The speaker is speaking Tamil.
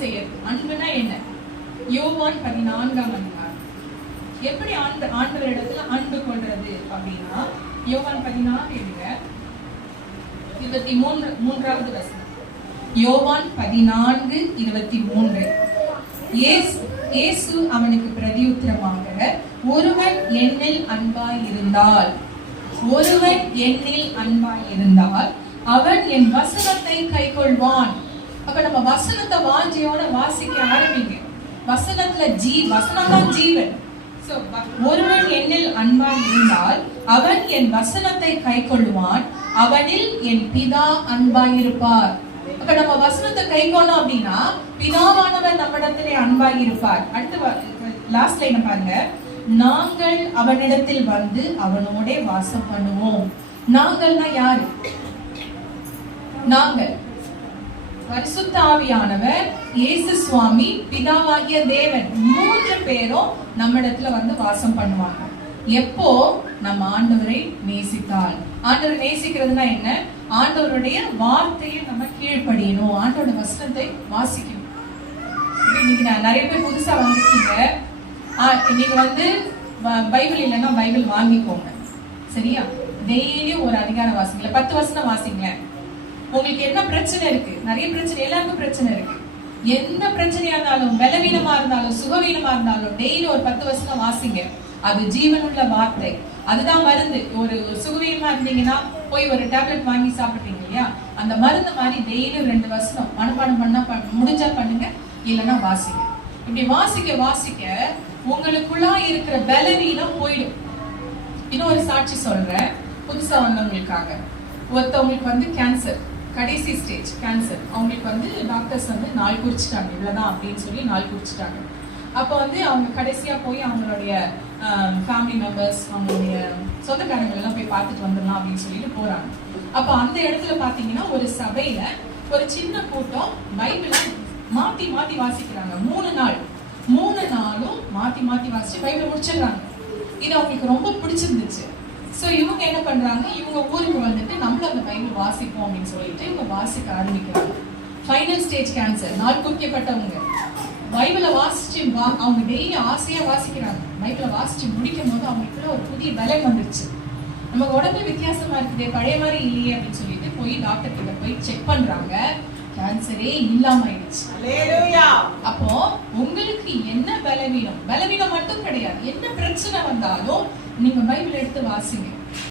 செய்யறது. அன்புனா என்ன? யோவான் 14ஆம் அதிகாரம். எப்படி ஆண்டவரிடத்துல அன்பு கொள்றது அப்படின்னா, யோவான் 14:23 வசனம். யோவான் 14:23. இயேசு அவனுக்கு பிரதியுத்தரமாக, ஒருவன் என்னில் அன்பாயிருந்தால் அவன் என் வசனத்தை கைக்கொள்வான். அப்ப நம்ம வசனத்தை வாஞ்சியோட வாசிக்க ஆரம்பிங்க. வசனம் தான் ஜீவன். ஒருவன் என்னில் அன்பாயிருந்தால் அவன் என் வசனத்தை கைக்கொள்வான், அவனில் என் பிதா அன்பாயிருப்பார். அப்ப நம்ம வசனத்தை கைக்கொள்ளோம் அப்படின்னா பிதாவானவர் நம்மிடத்திலே அன்பாயிருப்பார். அடுத்து லாஸ்ட் லைன் பாருங்க. நாங்கள் அவனிடத்தில் வந்து அவனோட வாசம் பண்ணுவோம். நாங்கள்னா யாரு? நாங்கள் பரிசுத்த ஆவியானவர், இயேசு சுவாமி, பிதாவாகிய தேவன், 3 பேரும் நம்மிடத்துல வந்து வாசம் பண்ணுவாங்க. எப்போ? நம்ம ஆண்டவரை நேசித்தால். ஆண்டவரை நேசிக்கிறதுனா என்ன? ஆண்டவருடைய வார்த்தையை நம்ம கீழ்ப்படியணும், ஆண்டவரோட வசனத்தை வாசிக்கணும். இன்னைக்கு நிறைய பேர் புதுசா வந்திருக்கீங்க. இன்னைக்கு வந்து பைபிள் இல்லைன்னா பைபிள் வாங்கிக்கோங்க, சரியா? டெய்லியும் ஒரு அதிகாரம் வாசிங்களேன், 10 வசனம் வாசிங்களேன். உங்களுக்கு என்ன பிரச்சனை இருக்கு? நிறைய பிரச்சனை, எல்லாருக்கும் பிரச்சனை இருக்கு. எந்த பிரச்சனையா இருந்தாலும், பலவீனமா இருந்தாலும், சுகவீனமா இருந்தாலும், டெய்லி ஒரு 10 வசனம் வாசிங்க. அது ஜீவனுள்ள வார்த்தை, அதுதான் மருந்து. ஒரு சுகவீனமா இருந்தீங்கன்னா போய் ஒரு டேப்லெட் வாங்கி சாப்பிட்டீங்க இல்லையா, அந்த மருந்து மாதிரி டெய்லி 2 வசனம் மனப்பாடம் பண்ணா முடிஞ்சா பண்ணுங்க, இல்லைன்னா வாசிங்க. இப்படி வாசிக்க வாசிக்க உங்களுக்குள்ளா இருக்கிற பலவீனம் போயிடும். இன்னும் ஒரு சாட்சி சொல்றேன் புதுசா வந்தவங்களுக்காக. ஒருத்தவங்களுக்கு வந்து கேன்சர், கடைசி ஸ்டேஜ் கேன்சர். அவங்களுக்கு வந்து டாக்டர்ஸ் வந்து நாள் குறிச்சிட்டாங்க, இவ்வளவுதான் அப்படின்னு சொல்லி நாள் குறிச்சிட்டாங்க. அப்போ வந்து அவங்க கடைசியா போய் அவங்களுடைய ஃபேமிலி மெம்பர்ஸ், அவங்களுடைய சொந்தக்காரங்கள் எல்லாம் போய் பார்த்துட்டு வந்துடலாம் அப்படின்னு சொல்லிட்டு போறாங்க. அப்போ அந்த இடத்துல பாத்தீங்கன்னா ஒரு சபையில ஒரு சின்ன கூட்டம் பைபிளை மாத்தி மாத்தி வாசிக்கிறாங்க. 3 நாளும் மாத்தி மாத்தி வாசிச்சு பைபிளை முடிச்சிடுறாங்க. இது அவங்களுக்கு ரொம்ப பிடிச்சிருந்துச்சு. சோ இவங்க என்ன பண்றாங்க, இவங்க ஊருக்கு வந்துட்டு நம்மளும் அந்த பைபிள் வாசிப்போம் அப்படின்னு சொல்லிட்டு இவங்க வாசிக்க ஆரம்பிக்கிறாங்க. ஃபைனல் ஸ்டேஜ் கேன்சர், நாள் குறிக்கப்பட்டவங்க பைபிளை வாசிச்சு அவங்க டெய்லி ஆசையா வாசிக்கிறாங்க. பைபிளை வாசிச்சு முடிக்கும் போது அவங்களுக்குள்ள ஒரு புதிய பலம் வந்துருச்சு. நம்ம உடம்பு வித்தியாசமா இருக்குது, பழைய மாதிரி இல்லையே அப்படின்னு சொல்லிட்டு போய் டாக்டர் கிட்ட போய் செக் பண்றாங்க. கேன்சரே இல்லாம ஆயிடுச்சு. அப்போ உங்களுக்கு என்ன பலவீனம் மட்டும் கிடையாது, என்ன பிரச்சனை வந்தாலும் நீங்க பைபிள் எடுத்து வாசிங்க.